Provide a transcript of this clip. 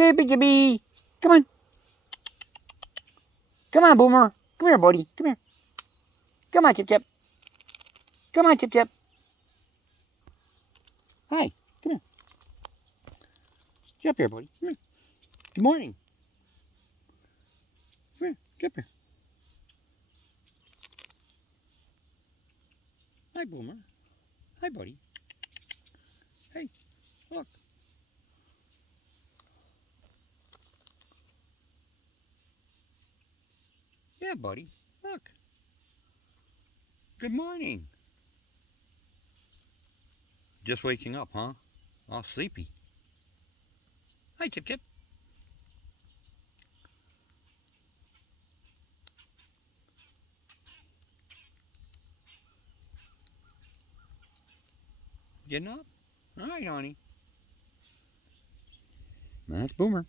Chippy, chippy. Come on. Come on, Boomer. Come here, buddy. Come here. Come on, Chip Chip. Come on, Chip Chip. Hi. Come here. Get up here, buddy. Come here. Good morning. Come here. Get up here. Hi, Boomer. Hi, buddy. Hey, look. Yeah, buddy. Look. Good morning. Just waking up, huh? All sleepy. Hi, Chip Chip. Getting up? All right, honey. That's Boomer.